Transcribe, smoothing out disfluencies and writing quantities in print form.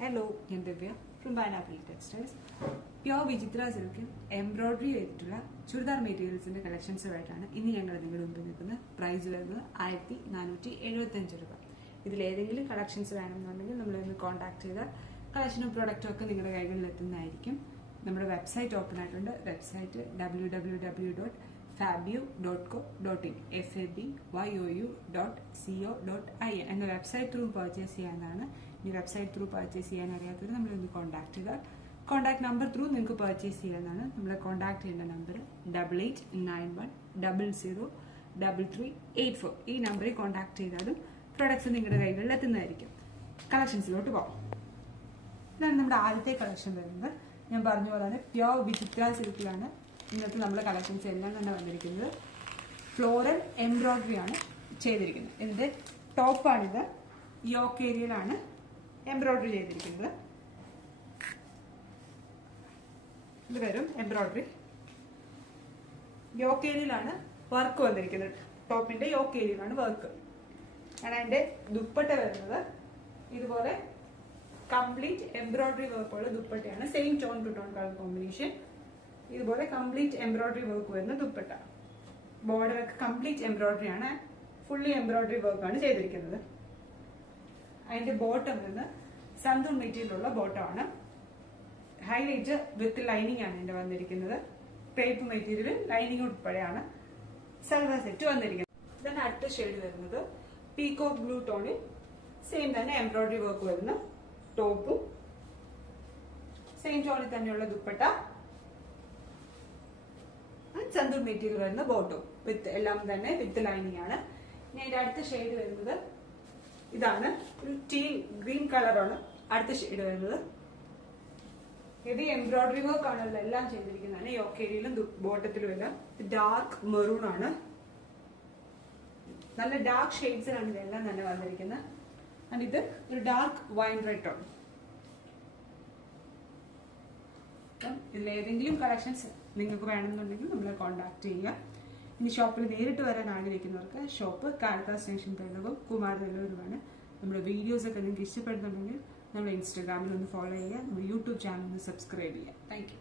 Hello, ഞാൻ ദിവ്യ from pineapple textiles. Pure വിചിത്ര സിൽക്കിൽ എംബ്രോയിഡറി ചെയ്തിട്ടുള്ള ചുരിദാർ മെറ്റീരിയൽസിന്റെ കളക്ഷൻസുമായിട്ടാണ് ഇനി ഞങ്ങൾ നിങ്ങളുടെ മുമ്പിൽ നിൽക്കുന്നത്. പ്രൈസ് വരുന്നത് 1475 രൂപ. ഇതിലേതെങ്കിലും കളക്ഷൻസ് വേണമെന്നുണ്ടെങ്കിൽ നമ്മളൊന്ന് കോൺടാക്ട് ചെയ്താൽ കളക്ഷനും പ്രൊഡക്റ്റും ഒക്കെ നിങ്ങളുടെ കൈകളിൽ എത്തുന്നതായിരിക്കും. നമ്മുടെ വെബ്സൈറ്റ് ഓപ്പൺ ആയിട്ടുണ്ട്. വെബ്സൈറ്റ് www.fabio.co.in fabyu.co.in എന്ന വെബ്സൈറ്റ് ത്രൂ പർച്ചേസ് ചെയ്യാനാണ്. ഈ വെബ്സൈറ്റ് ത്രൂ പർച്ചേസ് ചെയ്യാൻ അറിയാത്തവർ നമ്മളൊന്ന് കോൺടാക്ട് ചെയ്താൽ കോൺടാക്ട് നമ്പർ ത്രൂ നിങ്ങൾക്ക് പർച്ചേസ് ചെയ്യാനാണ്. നമ്മളെ കോൺടാക്ട് ചെയ്യേണ്ട നമ്പർ 8891003384. ഈ നമ്പറിൽ കോൺടാക്ട് ചെയ്താലും പ്രൊഡക്ട്സ് നിങ്ങളുടെ കൈകളിൽ എത്തുന്നതായിരിക്കും. കളക്ഷൻസിലോട്ട് പോകാം. ഇതാണ് നമ്മുടെ ആദ്യത്തെ കളക്ഷൻ വരുന്നത്. ഞാൻ പറഞ്ഞ പോലെ തന്നെ പ്യോർ വിചിത്ര സിൽക്കിലാണ് ഇന്നത്തെ നമ്മുടെ കളക്ഷൻസ് എല്ലാം തന്നെ വന്നിരിക്കുന്നത്. ഫ്ലോറൽ എംബ്രോയിഡറി ആണ് ചെയ്തിരിക്കുന്നത്. ഇതിന്റെ ടോപ്പാണിത്. യോക്ക് ഏരിയയിലാണ് എംബ്രോയിഡറി ചെയ്തിരിക്കുന്നത്. ഇത് വരും എംബ്രോയിഡറി. യോക്ക് ഏരിയയിലാണ് വർക്ക് വന്നിരിക്കുന്നത്. ടോപ്പിന്റെ യോക്ക് ഏരിയയിലാണ് വർക്ക്. ആണ് അതിന്റെ ദുപ്പട്ട വരുന്നത്. ഇതുപോലെ കംപ്ലീറ്റ് എംബ്രോയിഡറി വർക്കുള്ള ദുപ്പട്ടയാണ്. Same tone to tone colour combination. ഇതുപോലെ കംപ്ലീറ്റ് എംബ്രോയിഡറി വർക്ക് വരുന്ന ദുപ്പട്ട. ബോർഡർ ഒക്കെ കംപ്ലീറ്റ് എംബ്രോയിഡറി ആണ്. ഫുള്ളി എംബ്രോയിഡറി വർക്കാണ് ചെയ്തിരിക്കുന്നത്. അതിന്റെ ബോട്ടം വരുന്ന സന്തൂർ മെറ്റീരിയലുള്ള ബോട്ടമാണ്. ഹൈലൈറ്റ് വിത്ത് ലൈനിങ് ആണ് ഇതിന്റെ വന്നിരിക്കുന്നത്. ക്രേപ്പ് മെറ്റീരിയൽ ലൈനിങ് ഉൾപ്പെടെയാണ് സൽവാർ സെറ്റ് വന്നിരിക്കുന്നത്. ഇതാണ് അടുത്ത ഷെയ്ഡ് വരുന്നത്. പീകോക്ക് ബ്ലൂ ടോണിൽ സെയിം തന്നെ എംബ്രോയിഡറി വർക്ക് വരുന്ന ടോപ്പും സെയിം ടോണിൽ തന്നെയുള്ള ദുപ്പട്ട, സന്തൂർ മെറ്റീരിയൽ വരുന്ന ബോട്ടും വിത്ത് എല്ലാം തന്നെ വിത്ത് ലൈനിങ് ആണ്. ഇനി അതിന്റെ അടുത്ത ഷെയ്ഡ് വരുന്നത് ഇതാണ്. ഒരു ടീൽ ഗ്രീൻ കളറാണ് അടുത്ത ഷെയ്ഡ് വരുന്നത്. ഇത് എംബ്രോയിഡറി വർക്ക് ആണല്ലോ എല്ലാം ചെയ്തിരിക്കുന്നതാണ്. യോക്ക് ഏരിയയിലും ബോട്ടത്തിലും എല്ലാം ഡാർക്ക് മെറൂൺ ആണ്. നല്ല ഡാർക്ക് ഷെയ്ഡ്സിലാണ് ഇതെല്ലാം തന്നെ വന്നിരിക്കുന്നത്. ഇത് ഒരു ഡാർക്ക് വൈൻ റെഡ് ആണ്. ഇതിലേതെങ്കിലും കളക്ഷൻസ് നിങ്ങൾക്ക് വേണമെന്നുണ്ടെങ്കിൽ നമ്മളെ കോൺടാക്ട് ചെയ്യുക. ഇനി ഷോപ്പിൽ നേരിട്ട് വരാൻ ആഗ്രഹിക്കുന്നവർക്ക് ഷോപ്പ് കാലത്താ സ്റ്റേഷൻ പെരുന്നവും കുമാരനെല്ലൂരുമാണ്. നമ്മുടെ വീഡിയോസ് ഒക്കെ നിങ്ങൾക്ക് ഇഷ്ടപ്പെടുന്നുണ്ടെങ്കിൽ നമ്മുടെ ഇൻസ്റ്റാഗ്രാമിൽ ഒന്ന് ഫോളോ ചെയ്യുക. നമ്മുടെ യൂട്യൂബ് ചാനൽ ഒന്ന് സബ്സ്ക്രൈബ് ചെയ്യുക. Thank you.